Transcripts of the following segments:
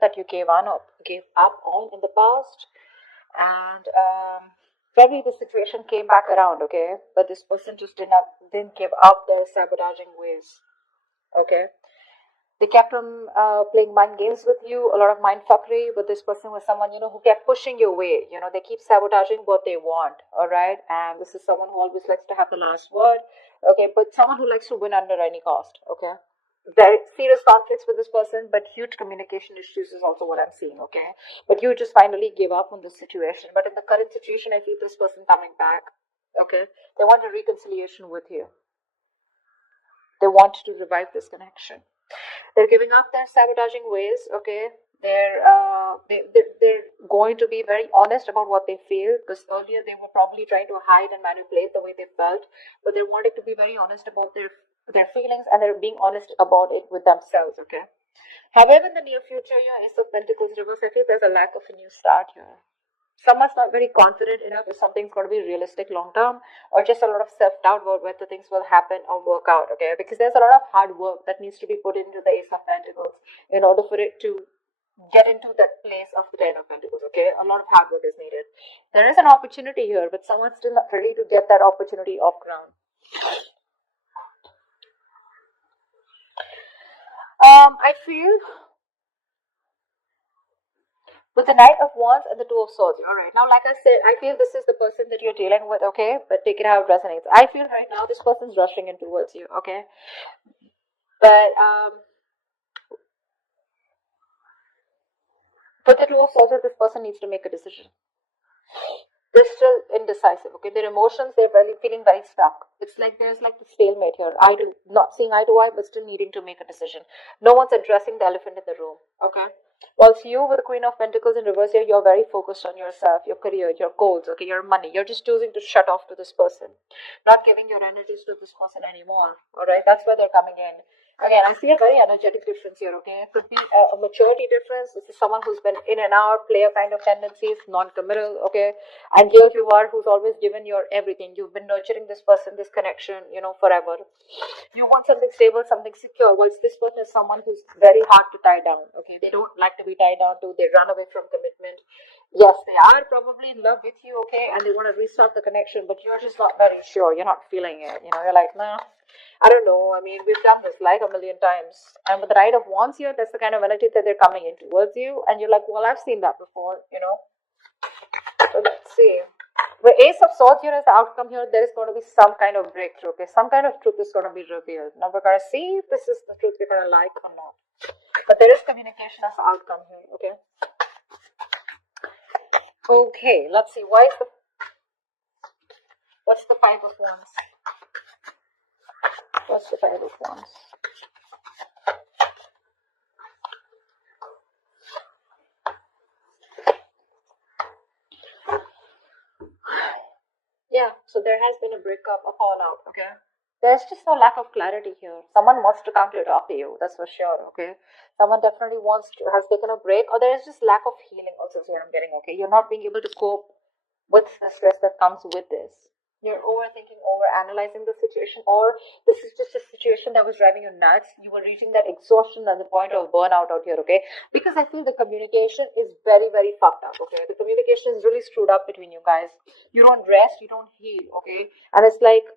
that you gave up on in the past, and probably the situation came back around, okay? But this person just didn't give up their sabotaging ways, okay? They kept on playing mind games with you, a lot of mind fuckery. But this person was someone, who kept pushing your way. They keep sabotaging what they want, all right? And this is someone who always likes to have the last word, okay? But someone who likes to win under any cost, okay? Very serious conflicts with this person, but huge communication issues is also what I'm seeing, okay? But you just finally give up on this situation. But in the current situation, I feel this person coming back, okay? They want a reconciliation with you. They want to revive this connection. They're giving up their sabotaging ways, okay? They're going to be very honest about what they feel, because earlier they were probably trying to hide and manipulate the way they felt, but they're wanting to be very honest about their feelings, and they're being honest about it with themselves, okay? However, in the near future, Ace of Pentacles reverse, I feel there's a lack of a new start here. Someone's not very confident enough if something's going to be realistic long term, or just a lot of self-doubt about whether things will happen or work out, okay? Because there's a lot of hard work that needs to be put into the Ace of Pentacles in order for it to get into that place of the Ten of Pentacles, okay? A lot of hard work is needed. There is an opportunity here, but someone's still not ready to get that opportunity off ground. I feel with the Knight of Wands and the Two of Swords. All right. Now, like I said, I feel this is the person that you're dealing with, okay? But take it how it resonates. I feel right now this person's rushing in towards you, okay? But with the Two of Swords, this person needs to make a decision. They're still indecisive, okay? Their emotions, they're feeling very stuck. It's like there's like the stalemate here. Not seeing eye to eye, but still needing to make a decision. No one's addressing the elephant in the room, okay? Whilst you with the Queen of Pentacles in reverse here, you're very focused on yourself, your career, your goals, okay, your money. You're just choosing to shut off to this person, not giving your energies to this person anymore, all right? That's where they're coming in. Again, I see a very energetic difference here, okay? It could be a maturity difference. This is someone who's been in and out, player kind of tendencies, non-committal, okay? And here you are, who's always given your everything. You've been nurturing this person, this connection, forever. You want something stable, something secure, whilst this person is someone who's very hard to tie down, okay? They don't like to be tied down to. They run away from commitment. Yes, they are probably in love with you, okay? And they want to restart the connection, but you're just not very sure. You're not feeling it, You're like, nah. I don't know. I mean, we've done this like a million times. And with the Knight of Wands here, that's the kind of energy that they're coming in towards you. And you're like, well, I've seen that before, So let's see. The Ace of Swords here is the outcome here. There is going to be some kind of breakthrough, okay? Some kind of truth is going to be revealed. Now we're going to see if this is the truth we're going to like or not. But there is communication as the outcome here, okay? Okay, let's see. What's the Five of Wands? What's the Five of Wands? Yeah, so there has been a breakup, a fallout, okay? There's just no lack of clarity here. Someone wants to come to talk to you, that's for sure, okay? Someone definitely has taken a break, or there is just lack of healing also is what I'm getting, okay? You're not being able to cope with the stress that comes with this. You're overthinking, overanalyzing the situation, or this is just a situation that was driving you nuts. You were reaching that exhaustion and the point of burnout out here, okay? Because I feel the communication is very, very fucked up, okay? The communication is really screwed up between you guys. You don't rest, you don't heal, okay? And it's like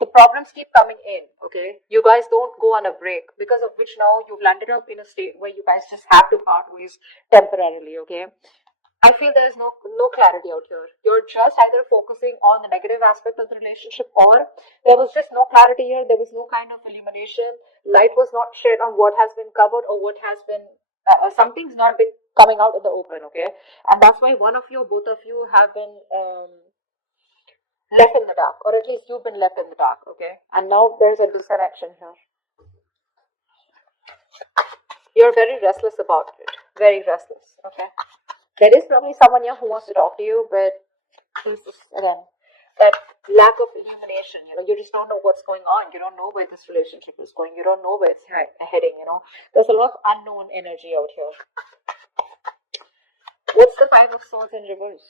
the problems keep coming in, okay? You guys don't go on a break, because of which now you've landed up in a state where you guys just have to part ways temporarily, okay? I feel there is no clarity out here. You're just either focusing on the negative aspect of the relationship, or there was just no clarity here. There was no kind of illumination. Light was not shed on what has been covered, or what has been something's not been coming out in the open, okay? And that's why one of you, both of you have been left in the dark, or at least you've been left in the dark, okay? And now there's a disconnection here. You're very restless about it. Very restless, okay? There is probably someone here who wants to talk to you, but again, that lack of illumination, you just don't know what's going on. You don't know where this relationship is going. You don't know where it's heading, There's a lot of unknown energy out here. What's the Five of Swords in reverse?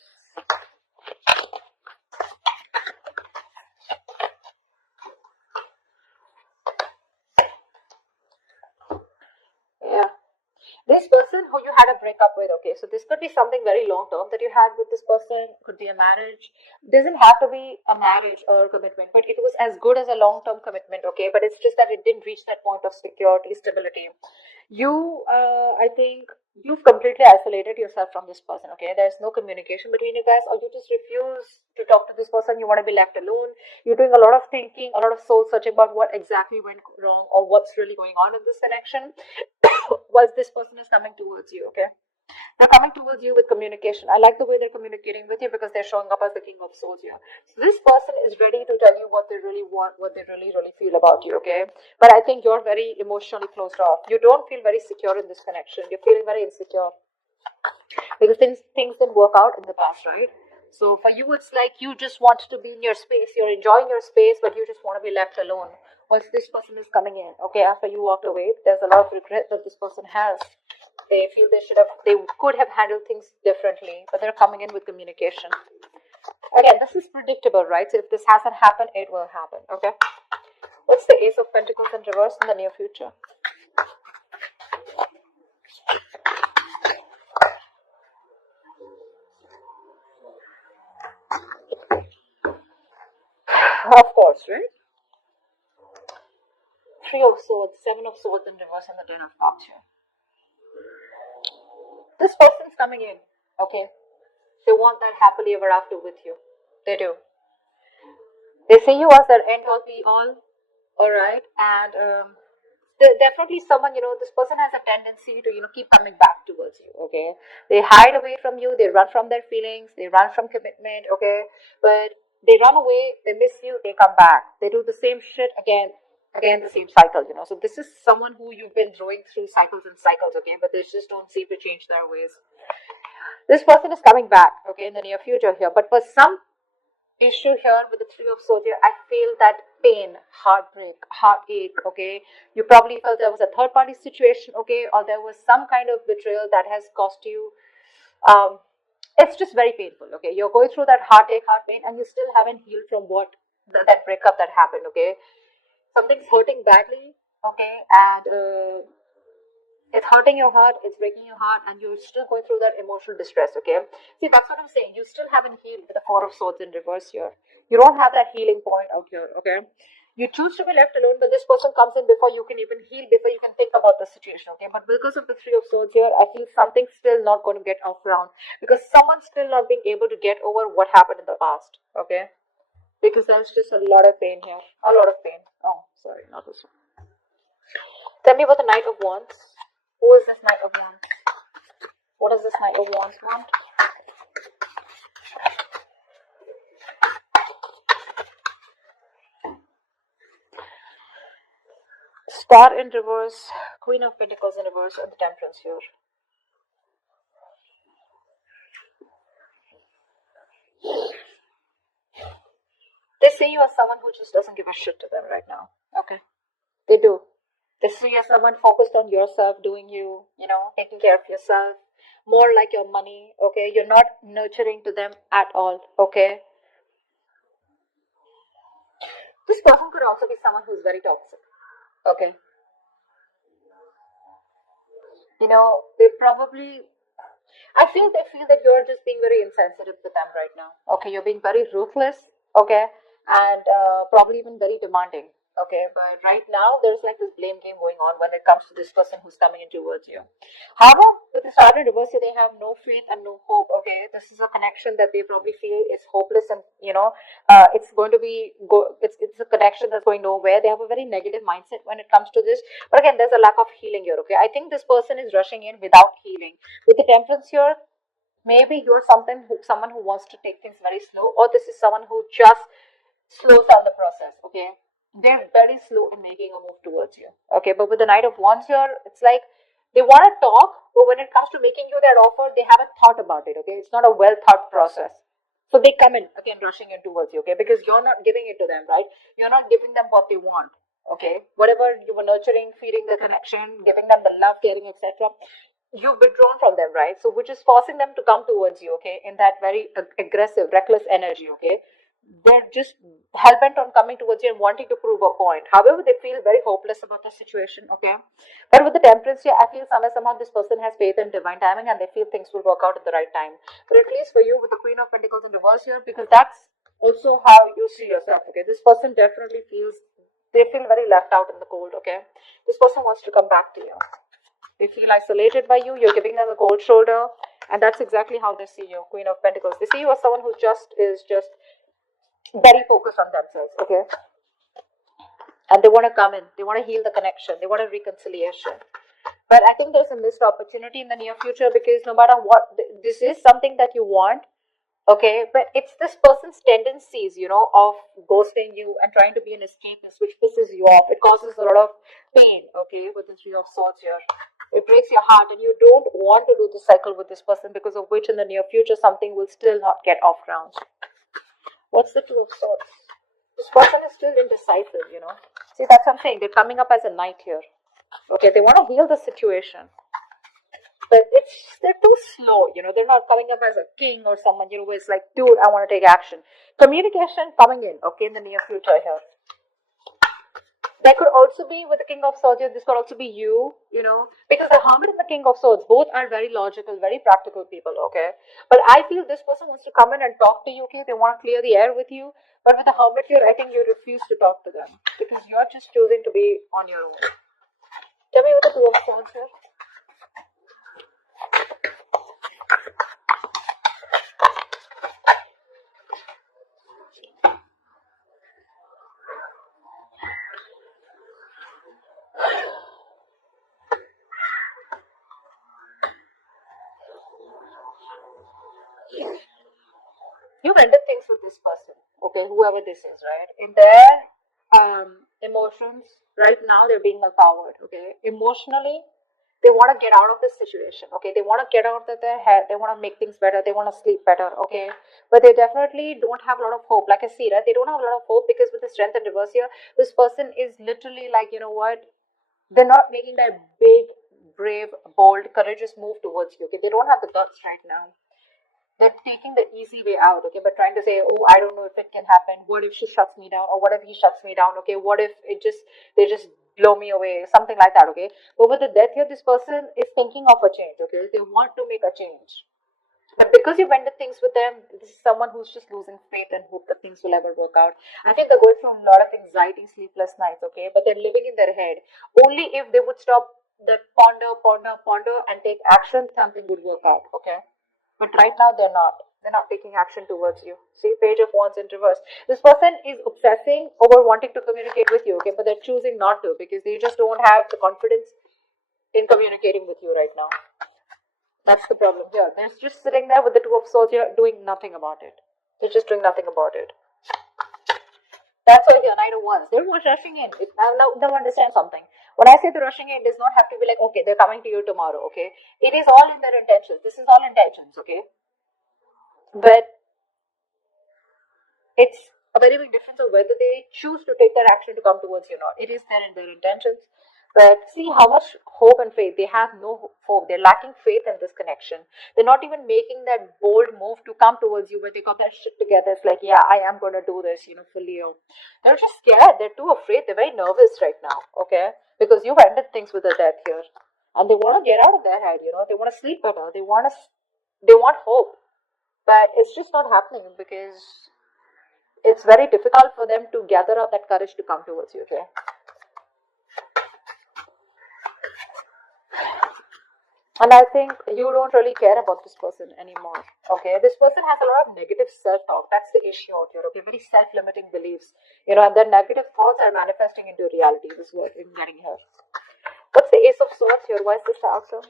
Yeah. This person who you had a breakup with, okay? So this could be something very long term that you had with this person, could be a marriage. Doesn't have to be a marriage or a commitment, but it was as good as a long term commitment, okay? But it's just that it didn't reach that point of security, stability. I think you've completely isolated yourself from this person, okay? There's no communication between you guys, or you just refuse to talk to this person. You want to be left alone. You're doing a lot of thinking, a lot of soul searching about what exactly went wrong or what's really going on in this connection whilst this person is coming towards you, okay? They're coming towards you with communication. I like the way they're communicating with you because they're showing up as the king of swords here. So this person is ready to tell you what they really want, what they really, really feel about you, okay? But I think you're very emotionally closed off. You don't feel very secure in this connection. You're feeling very insecure because things didn't work out in the past, right? So for you, it's like you just want to be in your space. You're enjoying your space, but you just want to be left alone. Once this person is coming in, okay, after you walked away, there's a lot of regret that this person has. They feel they could have handled things differently, but they're coming in with communication. Again, this is predictable, right? So if this hasn't happened, it will happen, okay? What's the Ace of Pentacles in reverse in the near future? Of course, right? Three of Swords, Seven of Swords in reverse, and the Ten of Cups here. This person's coming in, okay? They want that happily ever after with you. They do. They see you as their end all be all, alright? And definitely someone, this person has a tendency to, keep coming back towards you, okay? They hide away from you, they run from their feelings, they run from commitment, okay? But they run away, they miss you, they come back. They do the same shit again, the same cycle, So this is someone who you've been throwing through cycles and cycles, okay? But they just don't seem to change their ways. This person is coming back, okay, in the near future here. But for some issue here with the Three of Swords here, I feel that pain, heartbreak, heartache, okay? You probably felt there was a third party situation, okay? Or there was some kind of betrayal that has cost you. It's just very painful, okay? You're going through that heartache, heart pain, and you still haven't healed from that breakup that happened, okay? Something's hurting badly, okay? And it's hurting your heart, it's breaking your heart, and you're still going through that emotional distress, okay? See, that's what I'm saying. You still haven't healed with the Four of Swords in reverse here. You don't have that healing point out here, okay? You choose to be left alone, but this person comes in before you can even heal, before you can think about the situation, okay? But because of the Three of Swords here, I feel something's still not going to get off ground because someone's still not being able to get over what happened in the past, okay? Because there's just a lot of pain here. A lot of pain. Oh, sorry, not this one. Tell me about the Knight of Wands. Who is this Knight of Wands? What does this Knight of Wands want? Star in reverse, Queen of Pentacles in reverse, and the Temperance here. They see you as someone who just doesn't give a shit to them right now. Okay. They do. They see you as someone focused on yourself, doing you, taking care of yourself, more like your money, okay? You're not nurturing to them at all, okay? This person could also be someone who's very toxic, okay? I feel they feel that you're just being very insensitive to them right now, okay? You're being very ruthless, okay? And probably even very demanding. Okay, but right now there's like this blame game going on when it comes to this person who's coming in towards you. However, with the Star in reverse, they have no faith and no hope. Okay, this is a connection that they probably feel is hopeless, and it's going to be it's a connection that's going nowhere. They have a very negative mindset when it comes to this. But again, there's a lack of healing here. Okay, I think this person is rushing in without healing. With the Temperance here, maybe you're someone who wants to take things very slow, or this is someone who just slows down the process. Okay, they're very slow in making a move towards you. Okay, but with the Knight of Wands here, it's like they want to talk, but when it comes to making you that offer, they haven't thought about it. Okay, it's not a well thought process. So they come in again, rushing in towards you. Okay, because you're not giving it to them, right? You're not giving them what they want. Okay, whatever you were nurturing, feeding the connection, giving them the love, caring, etc. You've withdrawn from them, right? So which is forcing them to come towards you. Okay, in that very aggressive, reckless energy. Okay, they're just hell-bent on coming towards you and wanting to prove a point. However, they feel very hopeless about the situation, okay? But with the temperance here, I feel somehow this person has faith in divine timing and they feel things will work out at the right time. But at least for you with the Queen of Pentacles in reverse here, because that's also how you see yourself, okay? This person definitely feels, they feel very left out in the cold, okay? This person wants to come back to you. They feel isolated by you, you're giving them a cold shoulder, and that's exactly how they see you, Queen of Pentacles. They see you as someone who is just very focused on themselves, okay? And they want to come in, they want to heal the connection, they want a reconciliation. But I think there's a missed opportunity in the near future, because no matter what, this is something that you want, okay? But it's this person's tendencies, of ghosting you and trying to be an escapist, which pisses you off. It causes a lot of pain, okay, with the Three of Swords here. It breaks your heart, and you don't want to do the cycle with this person, because of which in the near future something will still not get off ground. What's the Two of Swords? This person is still indecisive, See, that's something. They're coming up as a knight here. Okay, they want to heal the situation. But they're too slow, they're not coming up as a king or someone, who is like, dude, I want to take action. Communication coming in, okay, in the near future here. That could also be with the King of Swords here. This could also be you, because the Hermit and the King of Swords both are very logical, very practical people, okay? But I feel this person wants to come in and talk to you, okay? They want to clear the air with you. But with the Hermit here, I think you refuse to talk to them, because you're just choosing to be on your own. Tell me what the Two of Swords here. You've ended things with this person, okay, whoever this is, right? In their emotions, right now they're being a coward, okay? Emotionally, they want to get out of this situation, okay? They want to get out of their head, they want to make things better, they want to sleep better, okay? But they definitely don't have a lot of hope. Like I see, right? They don't have a lot of hope, because with the Strength and reverse here, this person is literally like, you know what? They're not making that big, brave, bold, courageous move towards you, okay? They don't have the guts right now. They're taking the easy way out, okay, but trying to say, oh, I don't know if it can happen. What if she shuts me down? Or what if he shuts me down? Okay, what if they just blow me away? Something like that, okay. But with the Death here, this person is thinking of a change, okay. They want to make a change. But because you've ended things with them, this is someone who's just losing faith and hope that things will ever work out. I think they're going through a lot of anxiety, sleepless nights, okay, but they're living in their head. Only if they would stop the ponder, and take action, something would work out, okay. But right now they're not. They're not taking action towards you. See, Page of Wands in reverse. This person is obsessing over wanting to communicate with you, okay, but they're choosing not to, because they just don't have the confidence in communicating with you right now. That's the problem here. They're just sitting there with the Two of Swords here, doing nothing about it. They're just doing nothing about it. That's why the Knight of Wands, they're not rushing in. Now, they understand something. When I say the rushing in, it does not have to be like, okay, they're coming to you tomorrow, okay? It is all in their intentions. This is all intentions, okay? But it's a very big difference of whether they choose to take their action to come towards you or not. It is there in their intentions. But see how much hope and faith. They have no hope. They're lacking faith in this connection. They're not even making that bold move to come towards you, where they got their shit together. It's like, yeah, I am going to do this, for Leo. They're just scared. They're too afraid. They're very nervous right now, okay? Because you've ended things with the Death here. And they want to get out of their head, They want to sleep better. They want hope. But it's just not happening, because it's very difficult for them to gather up that courage to come towards you, okay? And I think you don't really care about this person anymore, okay? This person has a lot of negative self-talk. That's the issue out here, okay? Very self-limiting beliefs, and their negative thoughts are manifesting into reality. This is what I'm getting here. What's the Ace of Swords here? Why is this the outcome?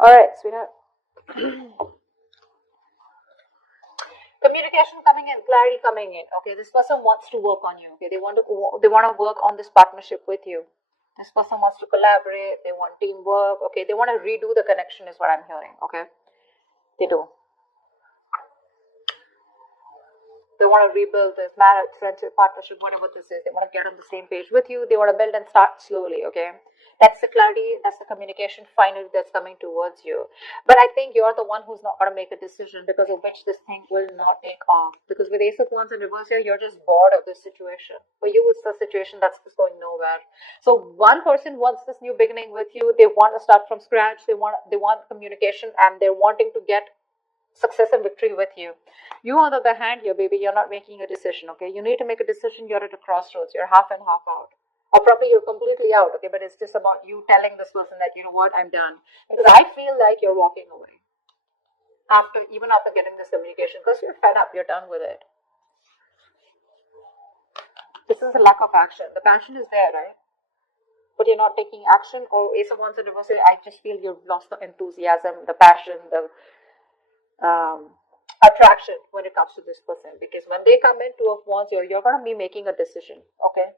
Alright, sweetheart. Communication coming in, clarity coming in. Okay, this person wants to work on you. Okay, they want to work on this partnership with you. This person wants to collaborate. They want teamwork. Okay, they want to redo the connection, is what I'm hearing. Okay, they do. They want to rebuild this marriage, friendship, partnership, whatever this is. They want to get on the same page with you. They want to build and start slowly, okay? That's the clarity, that's the communication finally that's coming towards you. But I think you're the one who's not going to make a decision because of which this thing will not take off. Because with Ace of Wands in reverse here, you're just bored of this situation. For you, it's the situation that's just going nowhere. So one person wants this new beginning with you. They want to start from scratch. They want communication, and they're wanting to get success and victory with you. You, on the other hand, here, baby, you're not making a decision, okay? You need to make a decision. You're at a crossroads. You're half in, half out. Or probably you're completely out, okay? But it's just about you telling this person that, you know what, I'm done. Because I feel like you're walking away even after getting this communication, because you're fed up, you're done with it. This is a lack of action. The passion is there, right? But you're not taking action. Or Ace of Wands in reverse, I just feel you've lost the enthusiasm, the passion, the attraction when it comes to this person. Because when they come in, Two of Wands, you're going to be making a decision, okay?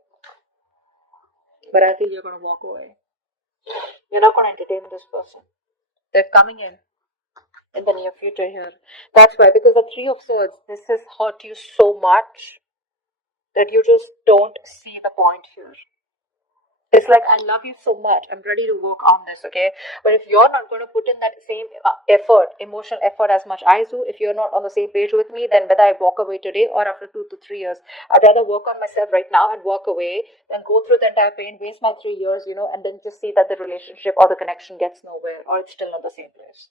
But I think you're going to walk away. You're not going to entertain this person. They're coming in the near future here. That's why, because the Three of Swords, this has hurt you so much that you just don't see the point here. It's like, I love you so much, I'm ready to work on this, okay? But if you're not going to put in that same effort, emotional effort as much I do, if you're not on the same page with me, then whether I walk away today or after 2 to 3 years, I'd rather work on myself right now and walk away than go through the entire pain, waste my 3 years, and then just see that the relationship or the connection gets nowhere, or it's still not the same place.